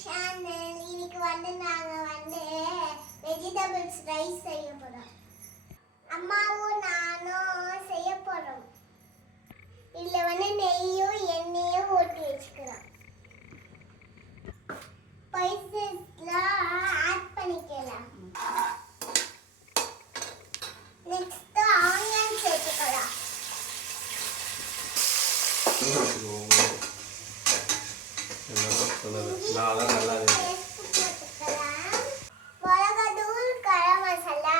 Channel. இன்னைக்கு நாங்க vegetables rice செய்ய போறோம். அம்மாவும் நானும் செய்ய போறோம். இதுல நெய்யும் எண்ணெயும் ஊற்றி வச்சுக்கிறோம். ஸ்பைசஸ்லாம் ஆட் பண்ணிக்கலாம். நெக்ஸ்ட் ஆனியன் சேர்த்துக்கலாம். மிளகாத்தூள், கரம் மசாலா,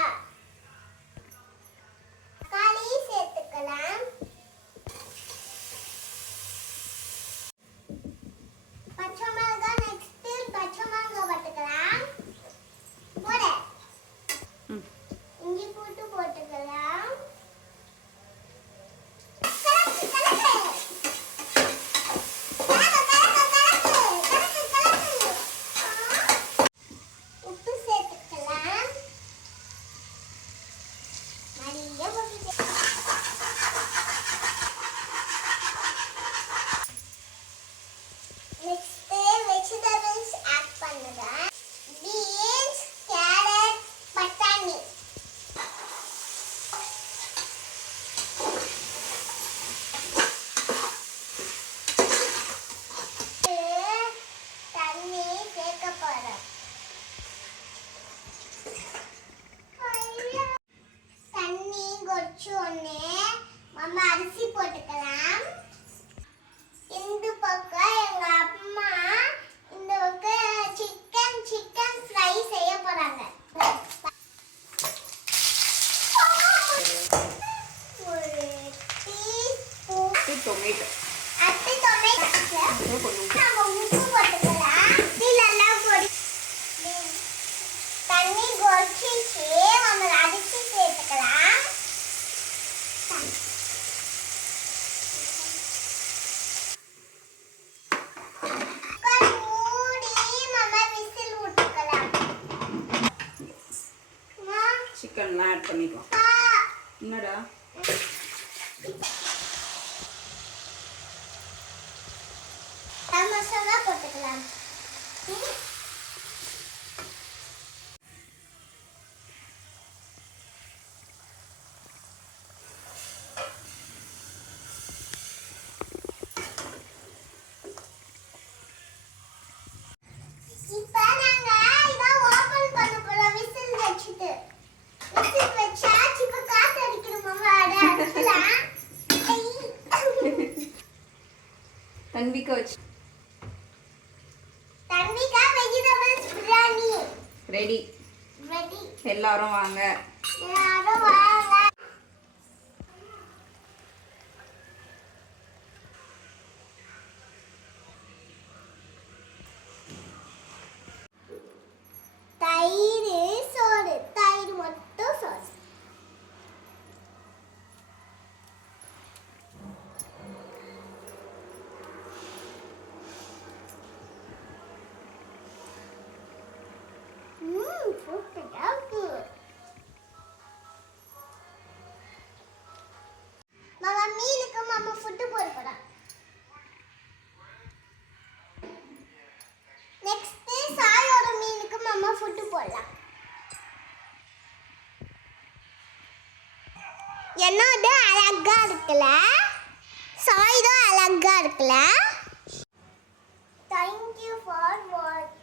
தக்காளி சேர்த்துக்கலாம். பச்சை மிளகாய், நெக்ஸ்ட் பச்சை மிளகாய் போட்டுக்கலாம். இஞ்சி பூண்டு போட்டுக்கலாம். நம்ம அரிசி போட்டுக்கலாம். இந்த பக்கம் எங்க அம்மா இந்த பக்கம் சிக்கன் ஃப்ரை செய்ய போறாங்க. ஒரு டீஸ்பூன் டொமேட்டோ நம்ம உப்பு போட்டுக்கலாம். இதெல்லாம் பொடி தண்ணி கொதிச்சு நம்ம அரிசி சேர்த்துக்கலாம். சிக்கன்லாம் ஆட் பண்ணிக்கலாம். என்னடா மசாலா போட்டுக்கலாம். இப்போ நாங்க இத ஓபன் பண்ண போறோம். விசில் வச்சிட்டு வச்சா சிப்ப காத்து அடிக்கணுமா? அடலாம் தன்விகா வெஜிடபிள்ஸ் பிரியாணி ரெடி. எல்லாரும் வாங்க. தயிர் சோறு, தயிர் மட்டும் சோறு. சூப்பரா இருக்கு. மாமா மீனுக்கு மாமா ஃபுட் போட போறோம். நெக்ஸ்ட் சாயோட மீனுக்கு மாமா ஃபுட் போடலாம். என்னோட அழகா இருக்குல்ல, சாயோட அழகா இருக்குல்ல. Thank you for watching.